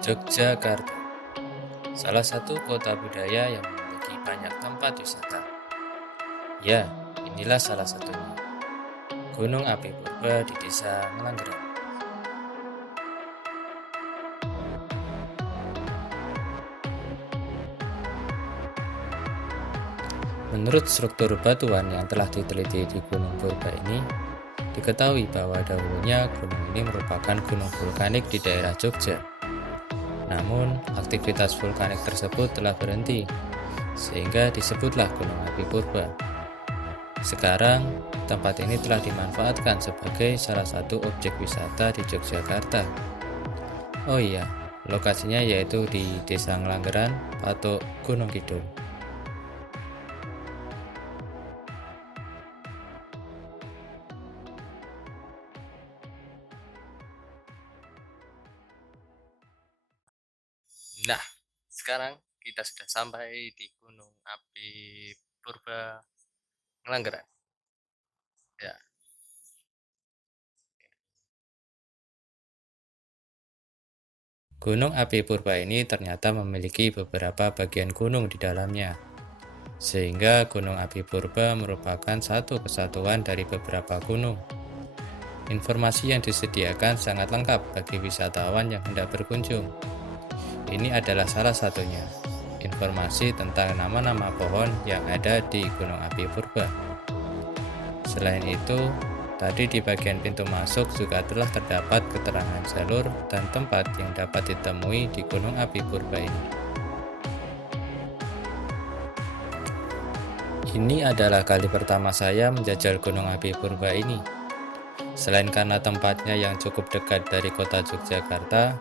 Yogyakarta, salah satu kota budaya yang memiliki banyak tempat wisata. Ya, inilah salah satunya. Gunung Api Purba di Desa Ngelanggeran. Menurut struktur batuan yang telah diteliti di Gunung Purba ini, diketahui bahwa dahulunya gunung ini merupakan gunung vulkanik di daerah Jogja. Namun, aktivitas vulkanik tersebut telah berhenti, sehingga disebutlah Gunung Api Purba. Sekarang, tempat ini telah dimanfaatkan sebagai salah satu objek wisata di Yogyakarta. Oh iya, lokasinya yaitu di Desa Ngelanggeran, Patok, Gunung Kidul. Nah, sekarang kita sudah sampai di Gunung Api Purba Ngelanggeran. Ya, Gunung Api Purba ini ternyata memiliki beberapa bagian gunung di dalamnya, sehingga Gunung Api Purba merupakan satu kesatuan dari beberapa gunung. Informasi yang disediakan sangat lengkap bagi wisatawan yang hendak berkunjung. Ini adalah salah satunya, informasi tentang nama-nama pohon yang ada di Gunung Api Purba. Selain itu, tadi di bagian pintu masuk juga telah terdapat keterangan jalur dan tempat yang dapat ditemui di Gunung Api Purba ini. Ini adalah kali pertama saya menjajal Gunung Api Purba ini. Selain karena tempatnya yang cukup dekat dari kota Yogyakarta,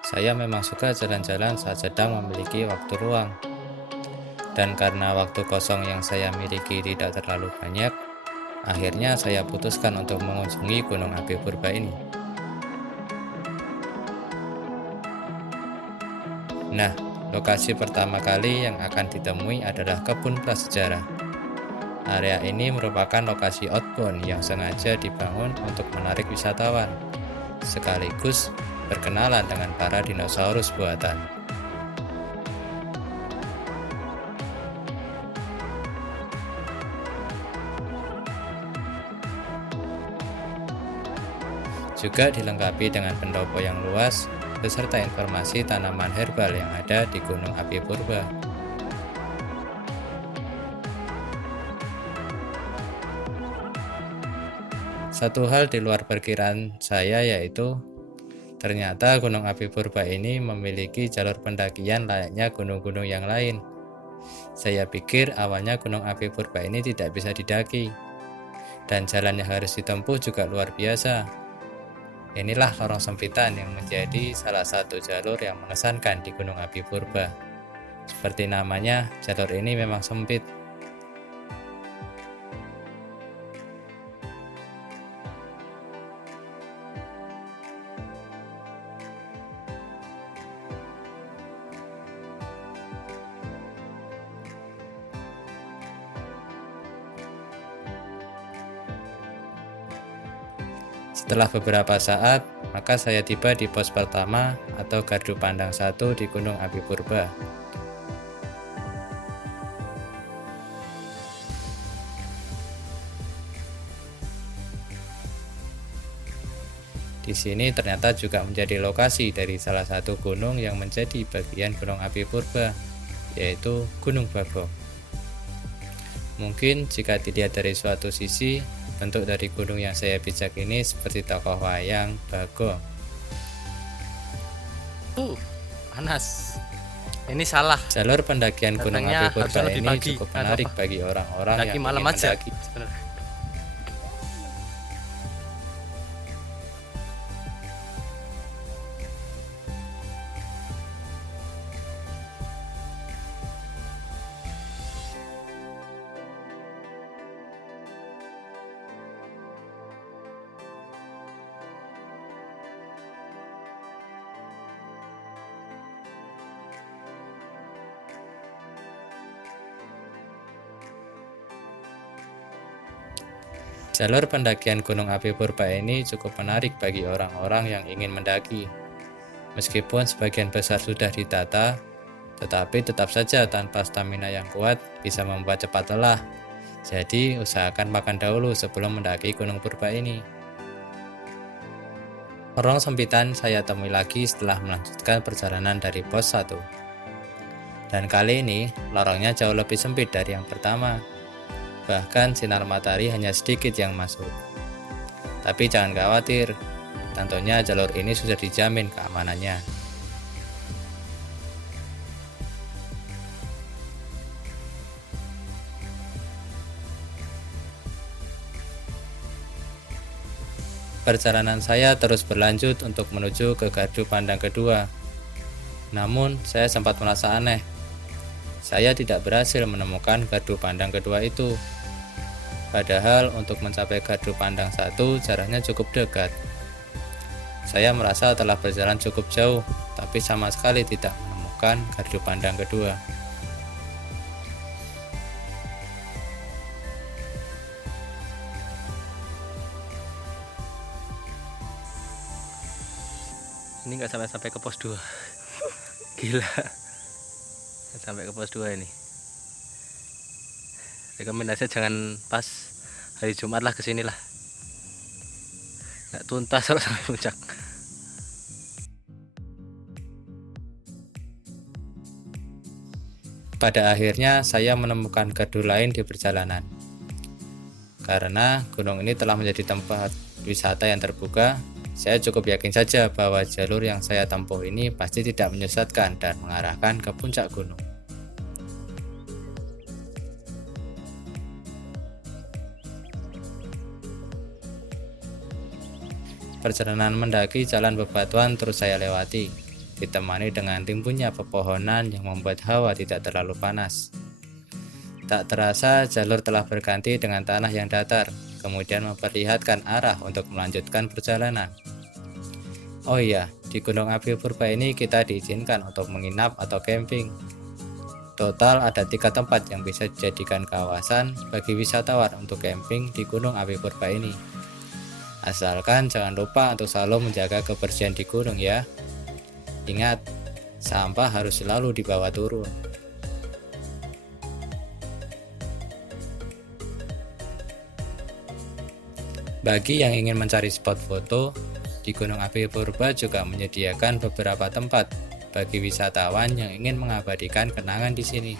saya memang suka jalan-jalan saat sedang memiliki waktu luang. Dan karena waktu kosong yang saya miliki tidak terlalu banyak, akhirnya saya putuskan untuk mengunjungi Gunung Api Purba ini. Nah, lokasi pertama kali yang akan ditemui adalah kebun prasejarah. Area ini merupakan lokasi outbound yang sengaja dibangun untuk menarik wisatawan, sekaligus berkenalan dengan para dinosaurus buatan. Juga dilengkapi dengan pendopo yang luas beserta informasi tanaman herbal yang ada di Gunung Api Purba. Satu hal di luar perkiraan saya yaitu ternyata Gunung Api Purba ini memiliki jalur pendakian layaknya gunung-gunung yang lain. Saya pikir awalnya Gunung Api Purba ini tidak bisa didaki, dan jalan yang harus ditempuh juga luar biasa. Inilah lorong sempitan yang menjadi salah satu jalur yang mengesankan di Gunung Api Purba. Seperti namanya, jalur ini memang sempit. Setelah beberapa saat, maka saya tiba di pos pertama atau gardu pandang 1 di Gunung Api Purba. Di sini ternyata juga menjadi lokasi dari salah satu gunung yang menjadi bagian Gunung Api Purba, yaitu Gunung Bagong. Mungkin jika dilihat dari suatu sisi, bentuk dari gunung yang saya pijak ini seperti tokoh wayang Bagong. Panas. Ini salah. Jalur pendakian Gunung Datangnya Api Purba harusnya lebih ini pagi. cukup menarik bagi orang-orang Daki yang malam ingin aja mendaki. sebenarnya. Jalur pendakian Gunung Api Purba ini cukup menarik bagi orang-orang yang ingin mendaki. Meskipun sebagian besar sudah ditata, tetapi tetap saja tanpa stamina yang kuat bisa membuat cepat lelah. Jadi usahakan makan dahulu sebelum mendaki Gunung Purba ini. Lorong sempitan saya temui lagi setelah melanjutkan perjalanan dari pos 1. Dan kali ini lorongnya jauh lebih sempit dari yang pertama. Bahkan sinar matahari hanya sedikit yang masuk. Tapi jangan khawatir, tentunya jalur ini sudah dijamin keamanannya. Perjalanan saya terus berlanjut untuk menuju ke gardu pandang kedua. Namun, saya sempat merasa aneh. Saya tidak berhasil menemukan gardu pandang kedua itu. Padahal untuk mencapai gardu pandang 1 jaraknya cukup dekat. Saya merasa telah berjalan cukup jauh, tapi sama sekali tidak menemukan gardu pandang kedua. Ini nggak sampai ke pos 2. Gila, nggak sampai ke pos 2 ini. Rekomendasi jangan pas hari Jumat lah, kesini lah, nggak tuntas kalau sampai puncak. Pada akhirnya saya menemukan gardu lain di perjalanan. Karena gunung ini telah menjadi tempat wisata yang terbuka, saya cukup yakin saja bahwa jalur yang saya tempuh ini pasti tidak menyesatkan dan mengarahkan ke puncak gunung. Perjalanan mendaki jalan bebatuan terus saya lewati, ditemani dengan timbunnya pepohonan yang membuat hawa tidak terlalu panas. Tak terasa jalur telah berganti dengan tanah yang datar, kemudian memperlihatkan arah untuk melanjutkan perjalanan. Oh iya, di Gunung Api Purba ini kita diizinkan untuk menginap atau camping. Total ada 3 tempat yang bisa dijadikan kawasan bagi wisatawan untuk camping di Gunung Api Purba ini. Asalkan jangan lupa untuk selalu menjaga kebersihan di gunung ya. Ingat, sampah harus selalu dibawa turun. Bagi yang ingin mencari spot foto, di Gunung Api Purba juga menyediakan beberapa tempat bagi wisatawan yang ingin mengabadikan kenangan di sini.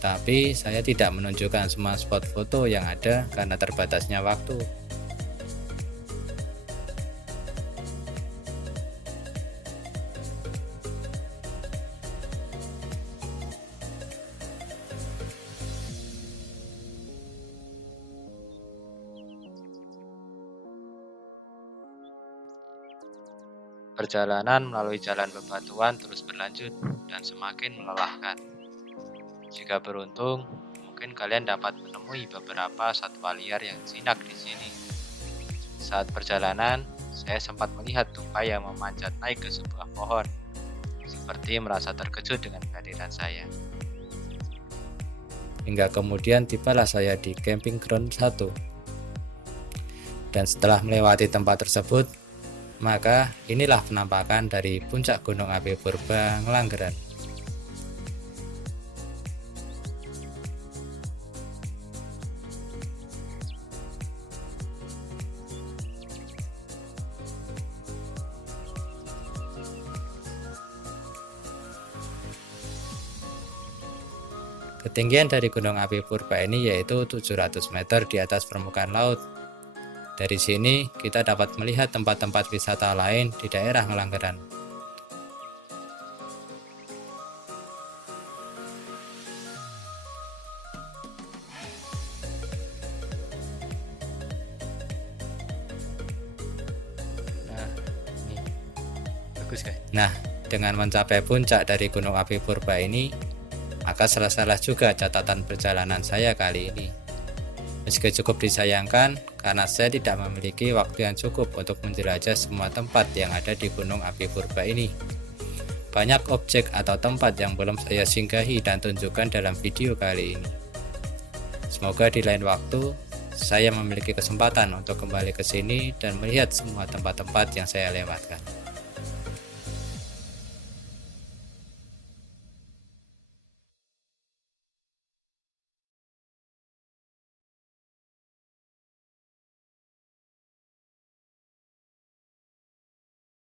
Tapi saya tidak menunjukkan semua spot foto yang ada karena terbatasnya waktu. Perjalanan melalui jalan bebatuan terus berlanjut dan semakin melelahkan. Jika beruntung, mungkin kalian dapat menemui beberapa satwa liar yang jinak di sini. Saat perjalanan, saya sempat melihat tupai yang memanjat naik ke sebuah pohon, seperti merasa terkejut dengan kehadiran saya. Hingga kemudian tibalah saya di camping ground 1. Dan setelah melewati tempat tersebut, maka inilah penampakan dari puncak Gunung Api Purba Ngelanggeran. Ketinggian dari Gunung Api Purba ini yaitu 700 meter di atas permukaan laut. Dari sini kita dapat melihat tempat-tempat wisata lain di daerah Ngelanggeran. Nah, ini bagus guys. Nah, dengan mencapai puncak dari Gunung Api Purba ini, maka selesailah juga catatan perjalanan saya kali ini. Meski cukup disayangkan, karena saya tidak memiliki waktu yang cukup untuk menjelajah semua tempat yang ada di Gunung Api Purba ini. Banyak objek atau tempat yang belum saya singgahi dan tunjukkan dalam video kali ini. Semoga di lain waktu, saya memiliki kesempatan untuk kembali ke sini dan melihat semua tempat-tempat yang saya lewatkan.